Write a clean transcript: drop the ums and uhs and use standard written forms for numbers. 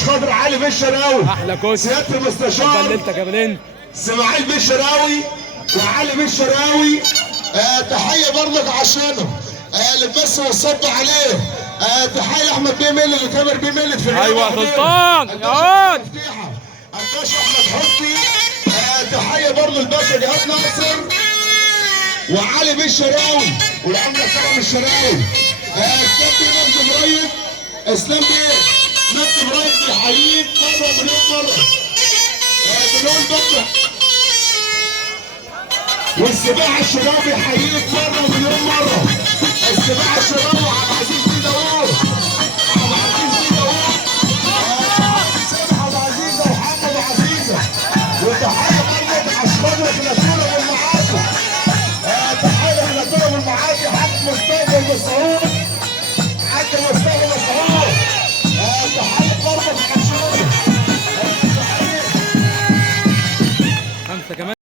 خاطر علي بالشراوي احلى كوتش سياده المستشار بلنتك يا بلنت اسماعيل بالشراوي وعلي بالشراوي. تحيه برضك عشانه اللي بس وصلت عليه. تحيه لاحمد بيه ميلي اللي تامر بيه ميلي في الرياضه. ايوه سلطان يقعد الباشا احمد حسني. تحيه برضه الباشا جهاد ناصر وعلي بالشراوي والعمده كرم الشراوي. اسلام بيه مجدي مريض. اسلام بيه مجدي مريض بيحييك مره مليون مره. بنقول بكره والسباع الشراوي بيحييك مره مليون مره. السباع الشراوي وعبد العزيز